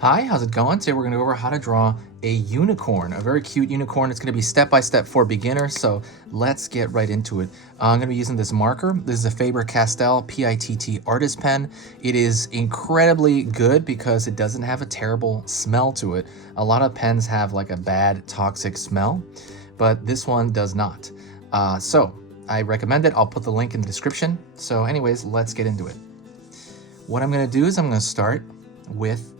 Hi, how's it going? Today we're going to go over how to draw a unicorn, a very cute unicorn. It's going to be step-by-step for beginners, so let's get right into it. I'm going to be using this marker. This is a Faber-Castell PITT artist pen. It is incredibly good because it doesn't have a terrible smell to it. A lot of pens have like a bad toxic smell, but this one does not. So I recommend it. I'll put the link in the description. So anyways, let's get into it. What I'm going to do is I'm going to start with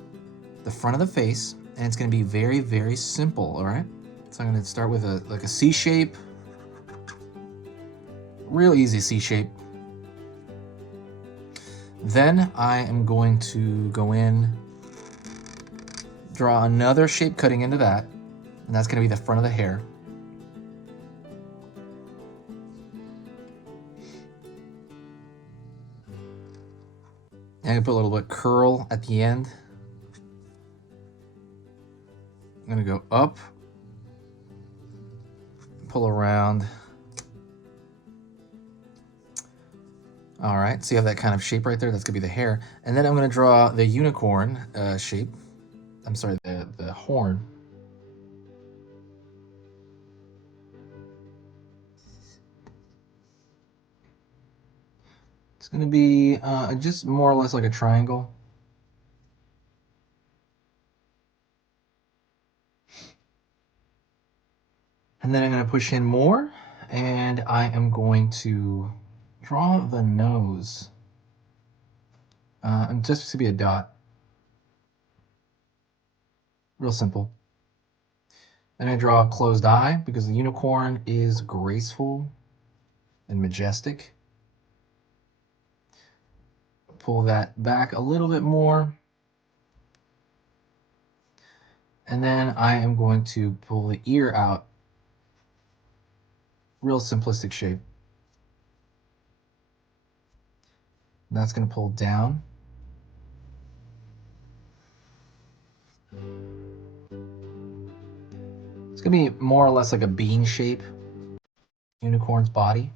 the front of the face, and it's going to be very, very simple. All right, so I'm going to start with a C shape, real easy C shape. Then I am going to go in, draw another shape cutting into that, and that's going to be the front of the hair. And I put a little bit curl at the end. I'm going to go up, pull around. All right, so you have that kind of shape right there. That's going to be the hair. And then I'm going to draw the unicorn shape. I'm sorry, the horn. It's going to be just more or less like a triangle. And then I'm going to push in more, and I am going to draw the nose. And just to be a dot. Real simple. Then I draw a closed eye because the unicorn is graceful and majestic. Pull that back a little bit more. And then I am going to pull the ear out. Real simplistic shape. That's going to pull down. It's going to be more or less like a bean shape. Unicorn's body.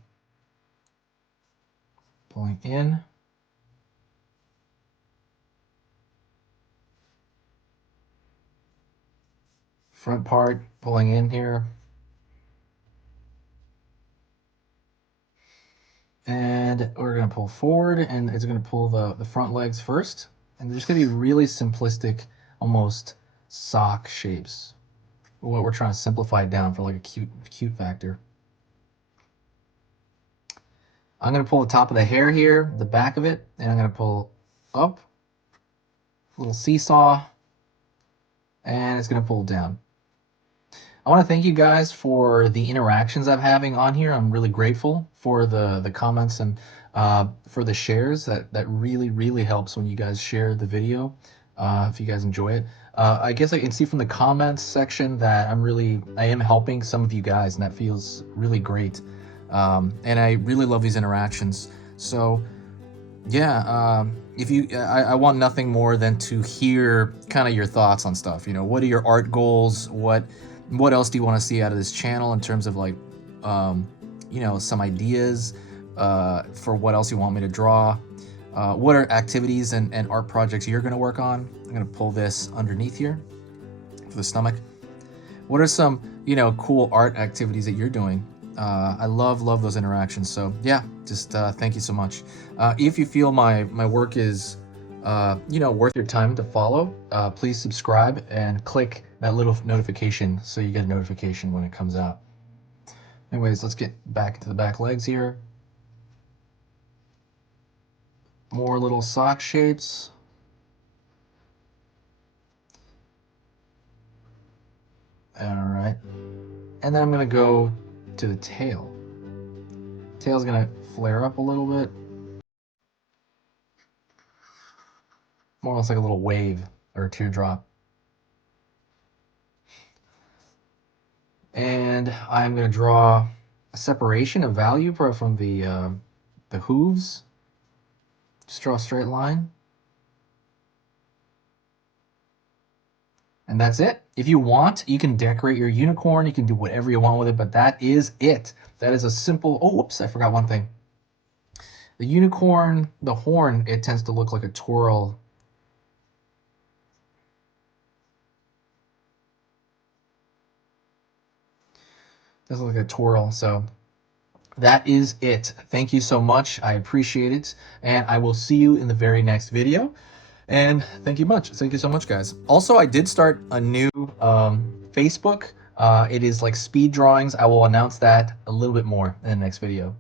Pulling in. Front part pulling in here. And we're going to pull forward, and it's going to pull the front legs first. And they're just going to be really simplistic, almost sock shapes. What we're trying to simplify down for like a cute factor. I'm going to pull the top of the hair here, the back of it, and I'm going to pull up, a little seesaw, and it's going to pull down. I want to thank you guys for the interactions I'm having on here. I'm really grateful for the comments and for the shares. That really helps when you guys share the video. If you guys enjoy it, I guess I can see from the comments section that I am helping some of you guys, and that feels really great. And I really love these interactions. So yeah, if you, I want nothing more than to hear kind of your thoughts on stuff. You know, what are your art goals? What else do you want to see out of this channel in terms of like, you know, some ideas for what else you want me to draw? What are activities and art projects you're going to work on? I'm going to pull this underneath here for the stomach. What are some, you know, cool art activities that you're doing? I love those interactions. So yeah, just thank you so much. If you feel my work is you know, worth your time to follow, please subscribe and click that little notification so you get a notification when it comes out. Anyways, let's get back to the back legs here. More little sock shapes. All right. And then I'm going to go to the tail. Tail's going to flare up a little bit. More or less like a little wave or a teardrop. And I'm going to draw a separation of value from the hooves. Just draw a straight line. And that's it. If you want, you can decorate your unicorn. You can do whatever you want with it, but that is it. That is a simple, oh, whoops, I forgot one thing. The unicorn, the horn, it tends to look like a twirl. This looks like a twirl. So that is it. Thank you so much. I appreciate it. And I will see you in the very next video. And thank you much. Thank you so much, guys. Also, I did start a new Facebook. It is like speed drawings. I will announce that a little bit more in the next video.